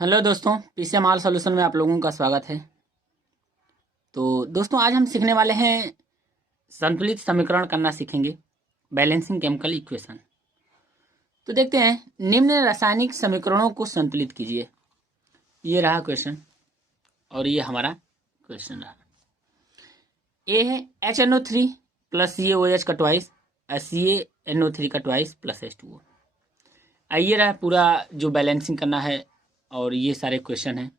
Hello दोस्तों, PCM all solution में आप लोगों का स्वागत है। तो दोस्तों, आज हम सीखने वाले हैं संतुलित समीकरण करना सीखेंगे, बैलेंसिंग केमिकल इक्वेशन। तो देखते हैं, निम्न रासायनिक समीकरणों को संतुलित कीजिए। ये रहा क्वेश्चन और ये हमारा क्वेश्चन रहा। ए है HNO3 प्लस CaOH का ट्वाइस और CaNO3 का ट्वाइस प्लस H2O। आइए रहा पूरा जो बैलेंसिंग करना है और ये सारे क्वेश्चन हैं।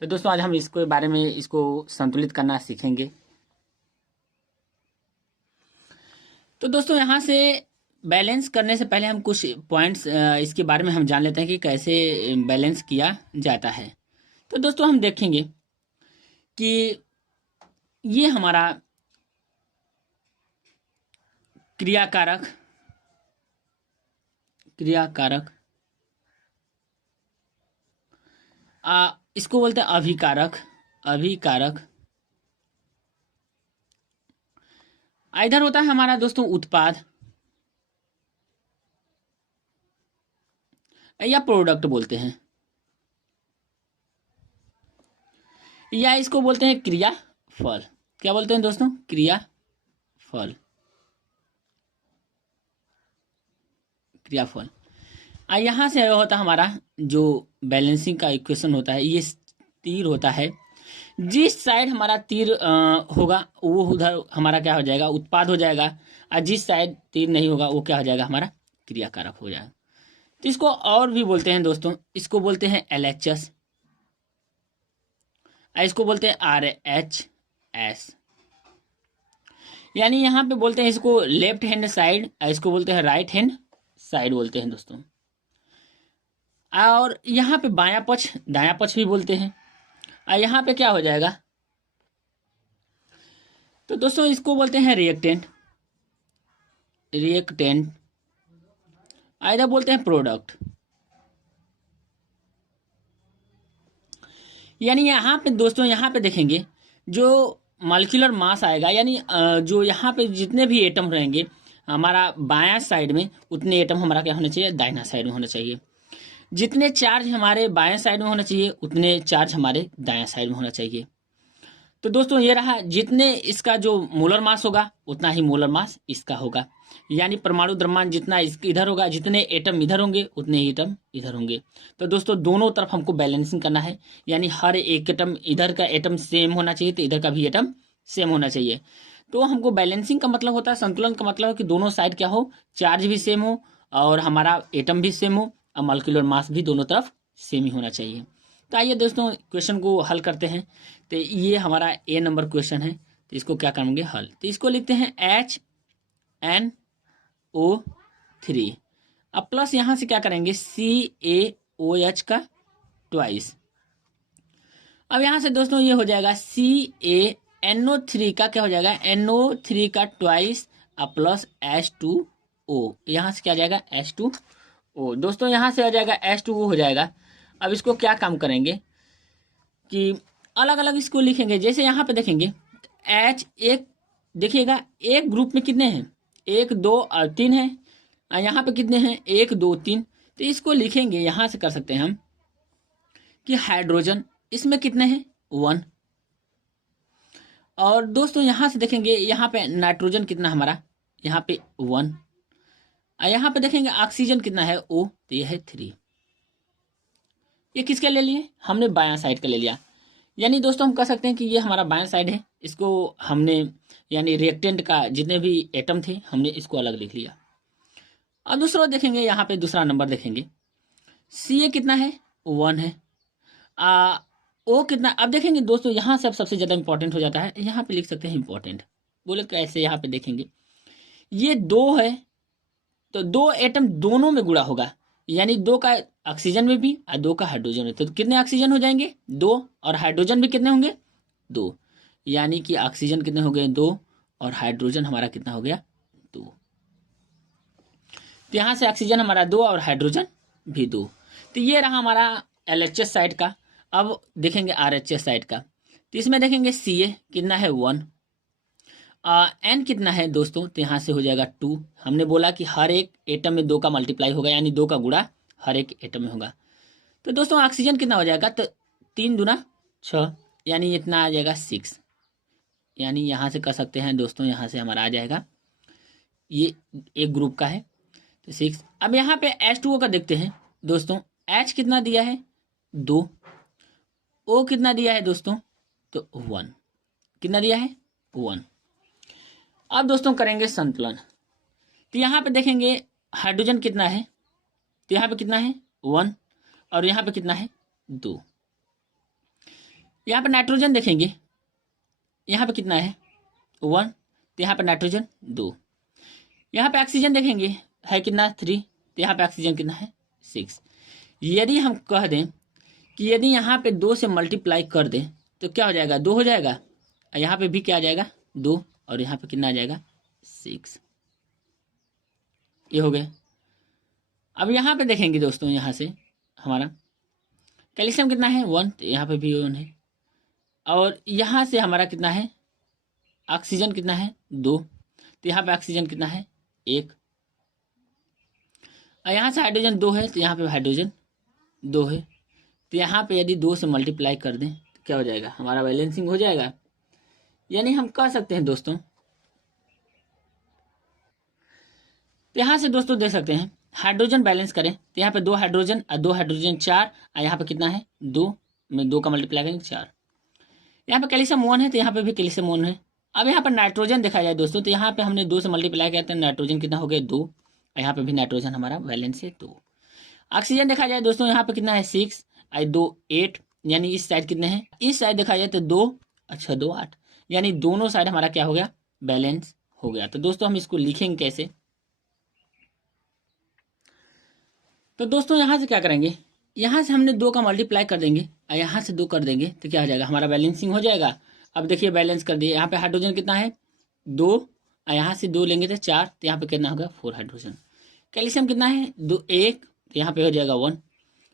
तो दोस्तों, आज हम इसके बारे में इसको संतुलित करना सीखेंगे। तो दोस्तों, यहाँ से बैलेंस करने से पहले हम कुछ पॉइंट्स इसके बारे में हम जान लेते हैं कि कैसे बैलेंस किया जाता है। तो दोस्तों, हम देखेंगे कि ये हमारा क्रियाकारक इसको बोलते हैं अभिकारक। इधर होता है हमारा दोस्तों उत्पाद या प्रोडक्ट बोलते हैं, या इसको बोलते हैं क्रियाफल। क्या बोलते हैं दोस्तों? क्रियाफल। यहाँ से होता है हमारा जो बैलेंसिंग का इक्वेशन होता है, ये तीर होता है। जिस साइड हमारा तीर होगा वो उधर हमारा क्या हो जाएगा? उत्पाद हो जाएगा। और जिस साइड तीर नहीं होगा वो क्या हो जाएगा? हमारा क्रियाकारक हो जाएगा। तो इसको और भी बोलते हैं दोस्तों, इसको बोलते हैं LHS, इसको बोलते हैं RHS। यानी यहाँ पे बोलते हैं इसको लेफ्ट हैंड साइड, इसको बोलते हैं राइट हैंड साइड बोलते हैं दोस्तों। और यहाँ पे बायां पक्ष दायां पक्ष भी बोलते हैं। और यहाँ पे क्या हो जाएगा? तो दोस्तों, इसको बोलते हैं रिएक्टेंट, इधर बोलते हैं प्रोडक्ट। यानी यहाँ पे दोस्तों, यहाँ पे देखेंगे जो मॉलिक्यूलर मास आएगा, यानी जो यहाँ पे जितने भी एटम रहेंगे हमारा बायां साइड में, उतने एटम हमारा क्या होना चाहिए? दाहिना साइड में होना चाहिए। जितने चार्ज हमारे बाएं साइड में होना चाहिए उतने चार्ज हमारे दायां साइड में होना चाहिए। तो दोस्तों, ये रहा, जितने इसका जो मोलर मास होगा उतना ही मोलर मास इसका होगा। यानी परमाणु द्रव्यमान जितना इधर होगा, जितने एटम इधर होंगे उतने ही एटम इधर होंगे। तो दोस्तों, दोनों तरफ हमको बैलेंसिंग करना है। यानी हर एक एटम, इधर का एटम सेम होना चाहिए तो इधर का भी एटम सेम होना चाहिए। तो हमको बैलेंसिंग का मतलब होता है, संतुलन का मतलब है कि दोनों साइड क्या हो? चार्ज भी सेम हो और हमारा एटम भी सेम हो और मॉलिक्यूलर मास भी दोनों तरफ सेम ही होना चाहिए। तो आइए दोस्तों, क्वेश्चन को हल करते हैं। तो ये हमारा A नंबर क्वेश्चन है, तो इसको क्या करेंगे? हल। तो इसको लिखते हैं HNO3। अब प्लस यहाँ से क्या करेंगे? CaOH का ट्वाइस। अब यहाँ से दोस्तों ये हो जाएगा CaNO3 का क्या हो जाएगा? NO3 का ट्वाइस अब प्लस H2O। यहाँ से क्या आ जाएगा? H2O। दोस्तों, यहाँ से आ जाएगा H2O हो जाएगा। अब इसको क्या काम करेंगे कि अलग अलग इसको लिखेंगे। जैसे यहाँ पे देखेंगे H एक, देखिएगा एक ग्रुप में कितने हैं? 1 2 और 3 है। और यहाँ पे कितने हैं? 1 2 3। तो इसको लिखेंगे, यहाँ से कर सकते हैं हम कि हाइड्रोजन इसमें कितने हैं? 1। और दोस्तों, यहाँ से देखेंगे यहाँ पे नाइट्रोजन कितना हमारा? यहाँ पे 1। और यहाँ पे देखेंगे ऑक्सीजन कितना है? O, तो ये है 3। ये किसके ले लिए? हमने बायां साइड का ले लिया। यानी दोस्तों, हम कह सकते हैं कि ये हमारा बायां साइड है। इसको हमने यानी रिएक्टेंट का जितने भी एटम थे हमने इसको अलग लिख लिया। अब दूसरा देखेंगे, यहाँ पे दूसरा नंबर देखेंगे, Ca कितना है? 1 है। O कितना? अब देखेंगे दोस्तों, यहाँ से अब सबसे ज़्यादा इंपॉर्टेंट हो जाता है। यहाँ पे लिख सकते हैं इंपॉर्टेंट। बोले कैसे? यहाँ पे देखेंगे ये 2 है, तो 2 एटम दोनों में गुणा होगा। यानी 2 का ऑक्सीजन में भी और 2 का हाइड्रोजन में। तो कितने ऑक्सीजन हो जाएंगे? 2। और हाइड्रोजन भी कितने होंगे? 2। यानी कि ऑक्सीजन कितने हो गए? 2। और हाइड्रोजन हमारा कितना हो गया? 2। तो यहाँ से ऑक्सीजन हमारा 2 और हाइड्रोजन भी 2। तो ये रहा हमारा LHS साइड का। अब देखेंगे RHS साइड का। तो इसमें देखेंगे Ca कितना है? 1। N कितना है दोस्तों? तो यहाँ से हो जाएगा 2। हमने बोला कि हर एक एटम में 2 का मल्टीप्लाई होगा, यानी 2 का गुणा हर एक एटम में होगा। तो दोस्तों ऑक्सीजन कितना हो जाएगा, तो 3 दूना 6, यानी इतना आ जाएगा 6। यानी यहाँ से कर सकते हैं दोस्तों, यहाँ से हमारा आ जाएगा, ये एक ग्रुप का है तो 6। अब यहाँ पे H2O का देखते हैं दोस्तों, H कितना दिया है 2, O कितना दिया है दोस्तों, तो 1, कितना दिया है 1। अब दोस्तों करेंगे संतुलन, तो यहाँ पे देखेंगे हाइड्रोजन कितना है, तो यहाँ पे कितना है 1, और यहाँ पे कितना है 2। यहाँ पे नाइट्रोजन देखेंगे, यहाँ पे कितना है 1, तो यहाँ पे नाइट्रोजन 2। यहाँ पे ऑक्सीजन देखेंगे है कितना 3, तो यहाँ पे ऑक्सीजन कितना है 6। यदि हम कह दें कि यदि यहाँ पे 2 से मल्टीप्लाई कर दें तो क्या हो जाएगा, 2 हो जाएगा, और यहाँ पे भी क्या आ जाएगा 2, और यहाँ पे कितना आ जाएगा 6। ये हो गए। अब यहाँ पे देखेंगे दोस्तों, यहाँ से हमारा कैल्शियम कितना है 1, तो यहाँ पे भी 1 है, और यहाँ से हमारा कितना है ऑक्सीजन कितना है 2, तो यहाँ पे ऑक्सीजन कितना है 1, और यहाँ से हाइड्रोजन 2 है, तो यहाँ पे हाइड्रोजन 2 है, तो यहाँ पे यदि 2 से मल्टीप्लाई कर दें तो क्या हो जाएगा, हमारा बैलेंसिंग हो जाएगा। यानी हम कह सकते हैं दोस्तों, तो यहाँ से दोस्तों देख सकते हैं हाइड्रोजन बैलेंस करें तो यहाँ पे 2 हाइड्रोजन और 2 हाइड्रोजन 4, और यहाँ पे कितना है 2 में 2 का मल्टीप्लाई करेंगे 4। यहाँ पे कैल्शियम 1 है, तो यहाँ पे भी कैल्शियम 1 है। अब यहाँ पर नाइट्रोजन देखा जाए दोस्तों, तो यहाँ पे हमने 2 से मल्टीप्लाई किया तो नाइट्रोजन कितना हो गया 2, और यहाँ पे भी नाइट्रोजन हमारा बैलेंस है 2। ऑक्सीजन देखा जाए दोस्तों, यहाँ पे कितना है 6 और 2 8, यानी इस साइड कितने हैं, इस साइड देखा जाए तो 2 अच्छा 2 8, यानी दोनों साइड हमारा क्या हो गया, बैलेंस हो गया। तो दोस्तों हम इसको लिखेंगे कैसे, तो दोस्तों यहाँ से क्या करेंगे, यहाँ से हमने 2 का मल्टीप्लाई कर देंगे और यहाँ से 2 कर देंगे तो क्या हो जाएगा, हमारा बैलेंसिंग हो जाएगा। अब देखिए बैलेंस कर दिए, यहाँ पे हाइड्रोजन कितना है 2, और यहाँ से 2 लेंगे तो 4, तो यहाँ पे कितना होगा 4 हाइड्रोजन। कैल्शियम कितना है 2 1, तो यहाँ पे हो जाएगा 1।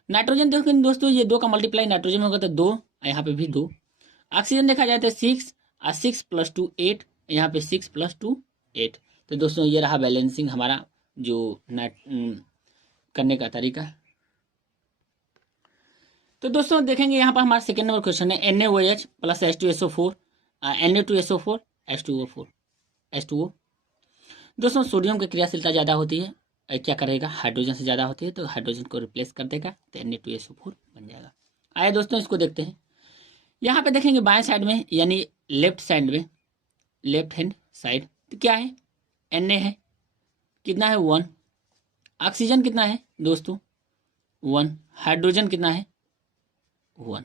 नाइट्रोजन देखो दोस्तों, ये 2 का मल्टीप्लाई नाइट्रोजन में होगा तो 2, और यहाँ पे भी 2। ऑक्सीजन देखा जाए तो 6 और 6 + 2 8, यहाँ पे 6 + 2 8। तो दोस्तों ये रहा बैलेंसिंग हमारा जो करने का तरीका। तो दोस्तों देखेंगे यहाँ पर हमारा सेकेंड नंबर क्वेश्चन है NaOH + H2SO4 Na2SO4 H2O। दोस्तों सोडियम की क्रियाशीलता ज़्यादा होती है, क्या करेगा, हाइड्रोजन से ज़्यादा होती है, तो हाइड्रोजन को रिप्लेस कर देगा तो Na2SO4 बन जाएगा। आइए दोस्तों इसको देखते हैं। यहाँ पे देखेंगे बाएं साइड में यानी लेफ्ट साइड में, लेफ्ट हैंड साइड, तो क्या है Na है, कितना है 1। ऑक्सीजन कितना है दोस्तों 1, हाइड्रोजन कितना है 1,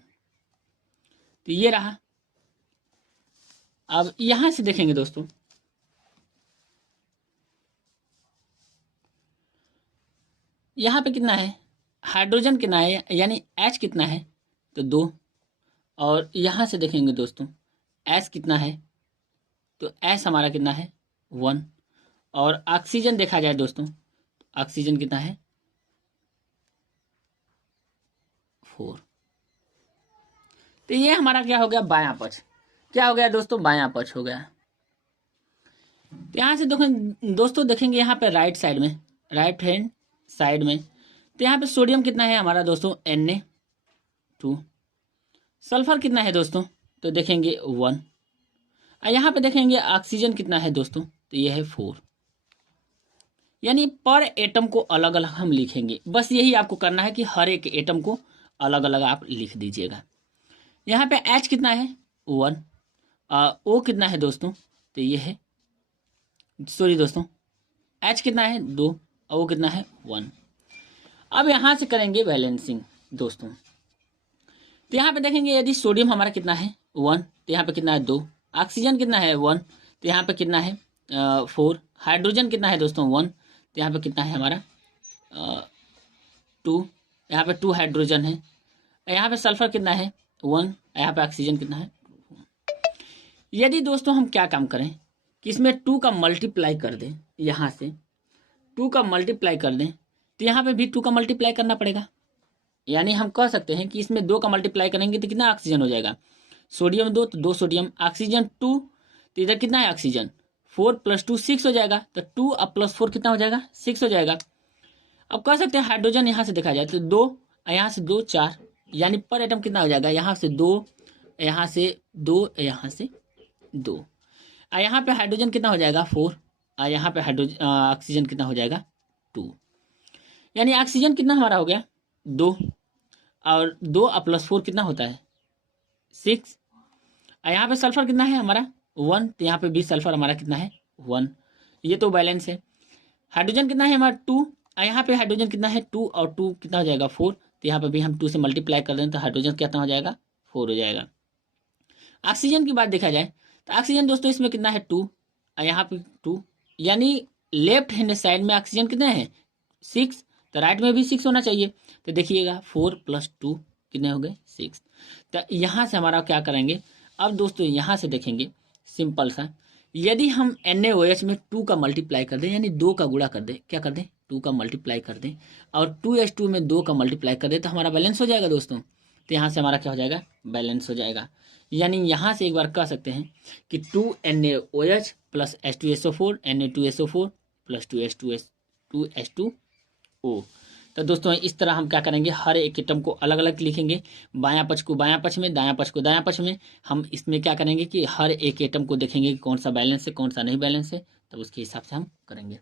तो ये रहा। अब यहां से देखेंगे दोस्तों, यहाँ पे कितना है हाइड्रोजन कितना है, यानी H कितना है तो 2, और यहाँ से देखेंगे दोस्तों S कितना है, तो S हमारा कितना है 1, और ऑक्सीजन देखा जाए दोस्तों, ऑक्सीजन कितना है 4। तो ये हमारा क्या हो गया बायां पक्ष, क्या हो गया दोस्तों बायां पक्ष हो गया। तो यहाँ से दोस्तों देखेंगे यहाँ पे राइट साइड में, राइट हैंड साइड में, तो यहाँ पे सोडियम कितना है हमारा दोस्तों Na2। सल्फर कितना है दोस्तों, तो देखेंगे 1, और यहाँ पे देखेंगे ऑक्सीजन कितना है दोस्तों, तो ये है 4। यानी पर एटम को अलग अलग हम लिखेंगे, बस यही आपको करना है कि हर एक एटम को अलग अलग आप लिख दीजिएगा। यहाँ पे H कितना है 1, O कितना है दोस्तों, तो ये है सॉरी दोस्तों H कितना है 2, O कितना है 1। अब यहाँ से करेंगे बैलेंसिंग दोस्तों, तो यहाँ पे देखेंगे यदि सोडियम हमारा कितना है 1, तो यहाँ पे कितना है 2, ऑक्सीजन कितना है 1, तो यहाँ पे कितना है 4, हाइड्रोजन कितना है दोस्तों 1, तो यहाँ पे कितना है हमारा 2, यहाँ पे 2 हाइड्रोजन है, यहाँ पे सल्फर कितना है 1, यहाँ पे ऑक्सीजन कितना है 2। यदि दोस्तों हम क्या काम करें कि इसमें 2 का मल्टीप्लाई कर दें, यहाँ से 2 का मल्टीप्लाई कर दें, तो यहाँ पे भी 2 का मल्टीप्लाई करना पड़ेगा। यानी हम कह सकते हैं कि इसमें 2 का मल्टीप्लाई करेंगे तो कितना ऑक्सीजन हो जाएगा, सोडियम 2 तो 2 सोडियम, ऑक्सीजन 2, तो इधर कितना है ऑक्सीजन 4 + 2 6 हो जाएगा, तो 2 अब +4 कितना हो जाएगा 6 हो जाएगा। अब कह सकते हैं हाइड्रोजन यहाँ से देखा जाए तो 2, यहाँ से 2 4, यानी पर एटम कितना हो जाएगा, यहाँ से 2, यहाँ से 2, यहाँ से 2। यहाँ पे हाइड्रोजन कितना हो जाएगा 4, और यहाँ पे हाइड्रोजन ऑक्सीजन कितना हो जाएगा 2। यानी ऑक्सीजन कितना हमारा हो गया 2, और 2 प्लस 4 कितना होता है 6। यहाँ पे सल्फर कितना है हमारा 1, तो यहाँ पे भी सल्फर हमारा कितना है 1, ये तो बैलेंस है। हाइड्रोजन कितना है हमारा 2, यहाँ पे हाइड्रोजन कितना है 2, और 2 कितना हो जाएगा 4, तो यहाँ पे भी हम 2 से मल्टीप्लाई कर दें तो हाइड्रोजन कितना हो जाएगा 4 हो जाएगा। ऑक्सीजन की बात देखा जाए तो ऑक्सीजन दोस्तों इसमें कितना है 2, और यहाँ पे 2, यानी लेफ्ट हैंड साइड में ऑक्सीजन कितना है 6, तो राइट में भी 6 होना चाहिए। तो देखिएगा 4 + 2 कितने हो गए 6। तो यहाँ से हमारा क्या करेंगे, अब दोस्तों यहाँ से देखेंगे सिंपल सा, यदि हम NaOH में 2 का मल्टीप्लाई कर दें, यानी 2 का गुणा कर दें, क्या कर दें 2 का मल्टीप्लाई कर दें, और 2H2 में 2 का मल्टीप्लाई कर दें, तो हमारा बैलेंस हो जाएगा दोस्तों। तो यहाँ से हमारा क्या हो जाएगा बैलेंस हो जाएगा। यानी यहाँ से एक बार कह सकते हैं कि 2NaOH + H2SO4 Na2SO4 + 2H2O। तो दोस्तों इस तरह हम क्या करेंगे, हर एक एटम को अलग अलग लिखेंगे, बायां पक्ष को बायां पक्ष में, दायां पक्ष को दायां पक्ष में। हम इसमें क्या करेंगे कि हर एक एटम को देखेंगे कि कौन सा बैलेंस है कौन सा नहीं बैलेंस है, तब उसके हिसाब से हम करेंगे।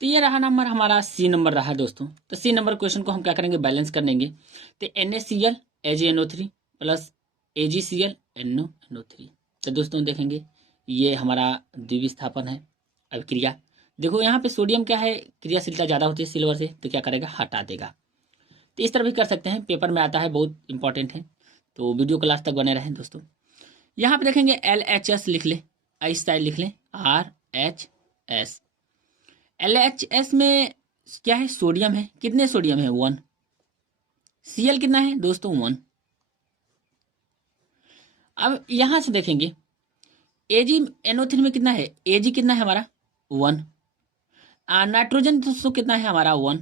तो ये रहा नंबर हमारा C नंबर रहा दोस्तों। तो C नंबर क्वेश्चन को हम क्या करेंगे बैलेंस कर लेंगे। तो NaCl AgNO3 + AgCl NO3। तो दोस्तों देखेंगे ये हमारा द्विविस्थापन है अभिक्रिया। देखो यहाँ पे सोडियम क्या है, क्रियाशीलता ज़्यादा होती है सिल्वर से, तो क्या करेगा हटा देगा। तो इस तरह भी कर सकते हैं, पेपर में आता है, बहुत इंपॉर्टेंट है, तो वीडियो क्लास तक बने रहें दोस्तों। यहाँ पे देखेंगे LHS लिख ले, इस साइड लिख लें RHS। LHS में क्या है सोडियम है, कितने सोडियम है 1, Cl कितना है दोस्तों 1। अब यहाँ से देखेंगे AgNO3 में कितना है, Ag कितना है हमारा 1, नाइट्रोजन दोस्तों कितना है हमारा 1,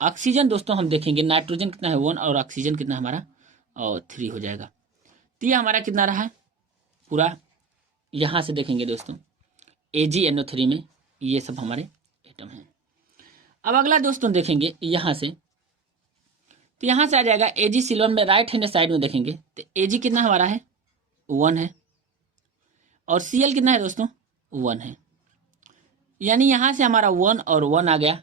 ऑक्सीजन दोस्तों हम देखेंगे नाइट्रोजन कितना है 1 और ऑक्सीजन कितना हमारा 3 हो जाएगा। तो ये हमारा कितना रहा पूरा, यहाँ से देखेंगे दोस्तों AgNO3 में ये सब हमारे एटम हैं। अब अगला दोस्तों देखेंगे यहाँ से, तो यहाँ से आ जाएगा Ag सिल्वर में, राइट हैंड साइड में देखेंगे तो Ag कितना हमारा है 1 है, और Cl कितना है दोस्तों 1 है, यानी यहाँ से हमारा 1 और 1 आ गया।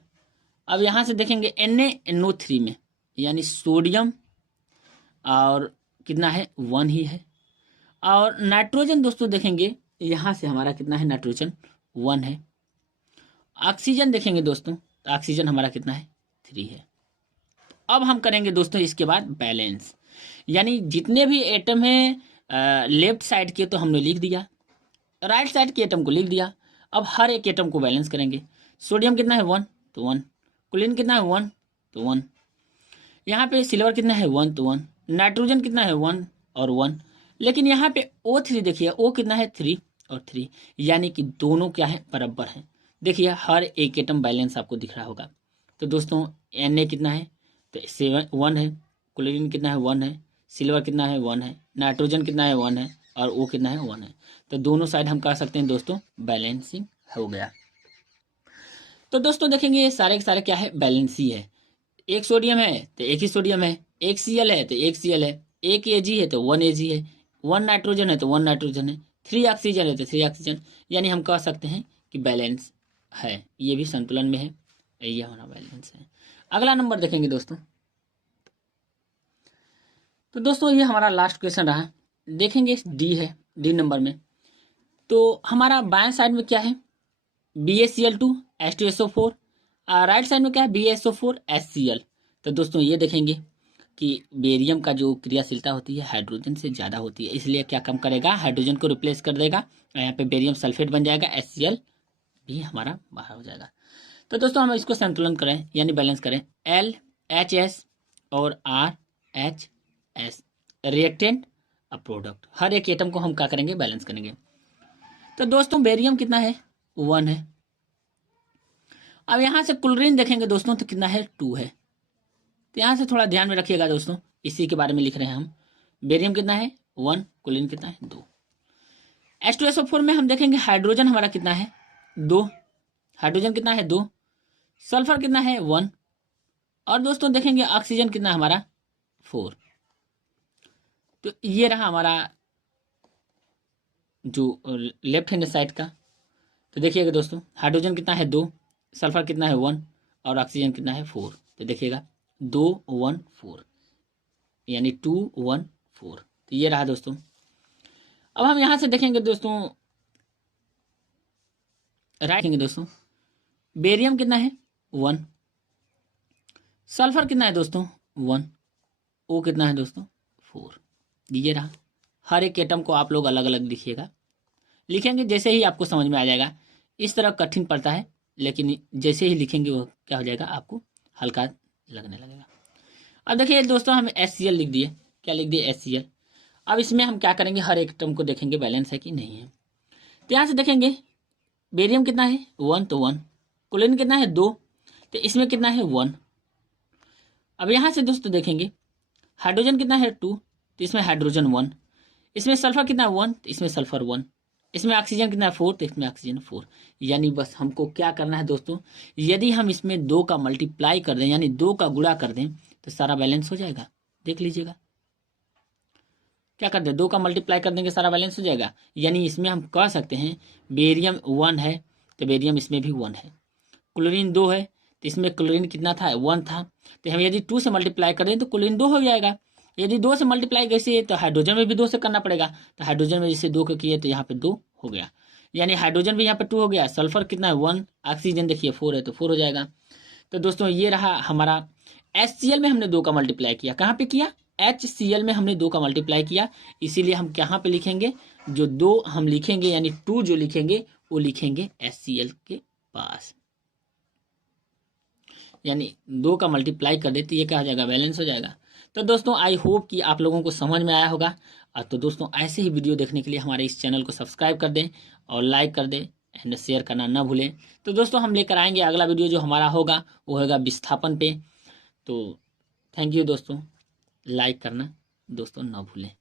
अब यहाँ से देखेंगे NaNO3 में, यानी सोडियम और कितना है 1 ही है, और नाइट्रोजन दोस्तों देखेंगे यहाँ से हमारा कितना है नाइट्रोजन 1 है। ऑक्सीजन देखेंगे दोस्तों तो ऑक्सीजन हमारा कितना है 3 है। अब हम करेंगे दोस्तों इसके बाद बैलेंस, यानी जितने भी एटम हैं लेफ्ट साइड के तो हमने लिख दिया, राइट साइड के एटम को लिख दिया। अब हर एक एटम को बैलेंस करेंगे। सोडियम कितना है 1 तो 1, क्लोरीन कितना है 1 तो 1, यहाँ पे सिल्वर कितना है 1 तो 1, नाइट्रोजन कितना है 1 और 1, लेकिन यहाँ पे O3 देखिए O कितना है 3 और 3, यानी कि दोनों क्या है बराबर हैं। देखिए हर एक एटम बैलेंस आपको दिख रहा होगा। तो दोस्तों Na कितना है तो 1 है, क्लोरीन कितना है 1 है, सिल्वर कितना है 1 है, नाइट्रोजन कितना है 1 है, और O कितना है 1 है। तो दोनों साइड हम कह सकते हैं दोस्तों बैलेंसिंग हो गया। तो दोस्तों देखेंगे ये सारे के सारे क्या है बैलेंस ही है। एक सोडियम है तो एक ही सोडियम है, एक Cl है तो एक Cl है, एक Ag है तो 1 Ag है, 1 नाइट्रोजन है तो 1 नाइट्रोजन है, 3 ऑक्सीजन है तो 3 ऑक्सीजन, यानी हम कह सकते हैं कि बैलेंस है, ये भी संतुलन में है, ये हमारा बैलेंस है। अगला नंबर देखेंगे दोस्तों। तो दोस्तों ये हमारा लास्ट क्वेश्चन रहा, देखेंगे D है, D नंबर में। तो हमारा बाएं साइड में क्या है BaCl2 H2SO4, राइट साइड में क्या है BaSO4 HCl। तो दोस्तों ये देखेंगे कि बेरियम का जो क्रियाशीलता होती है हाइड्रोजन से ज़्यादा होती है, इसलिए क्या कम करेगा हाइड्रोजन को रिप्लेस कर देगा, यहाँ पे बेरियम सल्फेट बन जाएगा, HCl भी हमारा बाहर हो जाएगा। तो दोस्तों हम इसको संतुलन करें यानी बैलेंस करें, LHS और RHS रिएक्टेंट और प्रोडक्ट, हर एक एटम को हम क्या करेंगे बैलेंस करेंगे। तो दोस्तों बेरियम कितना है 1 है। अब यहाँ से क्लोरीन देखेंगे दोस्तों तो कितना है 2 है। तो यहाँ से थोड़ा ध्यान में रखिएगा दोस्तों, इसी के बारे में लिख रहे हैं हम। बेरियम कितना है 1, क्लोरीन कितना है 2। H2SO4 में हम देखेंगे हाइड्रोजन हमारा कितना है 2, हाइड्रोजन कितना है 2, सल्फर कितना है 1, और दोस्तों देखेंगे ऑक्सीजन कितना है हमारा 4। तो ये रहा हमारा जो लेफ्ट हैंड साइड का। तो देखिएगा दोस्तों हाइड्रोजन कितना है 2, सल्फर कितना है 1 और ऑक्सीजन कितना है 4। तो देखिएगा 2 1 4 यानी 2 1 4। तो ये रहा दोस्तों। अब हम यहाँ से देखेंगे दोस्तों राइट देखेंगे दोस्तों बेरियम कितना है 1, सल्फर कितना है दोस्तों 1, ओ कितना है दोस्तों 4। ये रहा। हर एक एटम को आप लोग अलग अलग लिखिएगा, लिखेंगे जैसे ही आपको समझ में आ जाएगा। इस तरह कठिन पड़ता है लेकिन जैसे ही लिखेंगे वो क्या हो जाएगा आपको हल्का लगने लगेगा। अब देखिए दोस्तों हम HCl लिख दिए। क्या लिख दिए HCl। अब इसमें हम क्या करेंगे हर एक एटम को देखेंगे बैलेंस है कि नहीं है। तो यहाँ से देखेंगे बेरियम कितना है 1 तो 1, क्लोरीन कितना है 2 तो इसमें कितना है 1। अब यहाँ से दोस्तों देखेंगे हाइड्रोजन कितना है 2 तो इसमें हाइड्रोजन 1, इसमें सल्फर कितना 1 तो इसमें सल्फर 1, इसमें ऑक्सीजन कितना है 4 तो इसमें ऑक्सीजन 4। यानी बस हमको क्या करना है दोस्तों, यदि हम इसमें 2 का मल्टीप्लाई कर दें यानी 2 का गुणा कर दें तो सारा बैलेंस हो जाएगा। देख लीजिएगा क्या कर दें 2 का मल्टीप्लाई कर देंगे सारा बैलेंस हो जाएगा। यानी इसमें हम कह सकते हैं बेरियम 1 है तो बेरियम इसमें भी 1 है, क्लोरीन 2 है तो इसमें क्लोरीन कितना था 1 था। तो हम यदि 2 से मल्टीप्लाई करें तो क्लोरीन 2 हो जाएगा। यदि 2 से मल्टीप्लाई कैसे तो हाइड्रोजन में भी 2 से करना पड़ेगा। तो हाइड्रोजन में जैसे 2 को किए तो यहाँ पे 2 हो गया, यानी हाइड्रोजन भी यहाँ पे 2 हो गया। सल्फर कितना है 1, ऑक्सीजन देखिए 4 है तो 4 हो जाएगा। तो दोस्तों ये रहा हमारा HCl में हमने 2 का मल्टीप्लाई किया। कहाँ पे किया HCl में हमने 2 का मल्टीप्लाई किया। इसीलिए हम कहाँ पे लिखेंगे जो 2 हम लिखेंगे यानी 2 जो लिखेंगे वो लिखेंगे HCl के पास, यानी 2 का मल्टीप्लाई कर देते ये क्या हो जाएगा बैलेंस हो जाएगा। तो दोस्तों आई होप कि आप लोगों को समझ में आया होगा। तो दोस्तों ऐसे ही वीडियो देखने के लिए हमारे इस चैनल को सब्सक्राइब कर दें और लाइक कर दें एंड शेयर करना ना भूलें। तो दोस्तों हम लेकर आएंगे अगला वीडियो जो हमारा होगा वो होगा विस्थापन पे। तो थैंक यू दोस्तों, लाइक करना दोस्तों ना भूलें।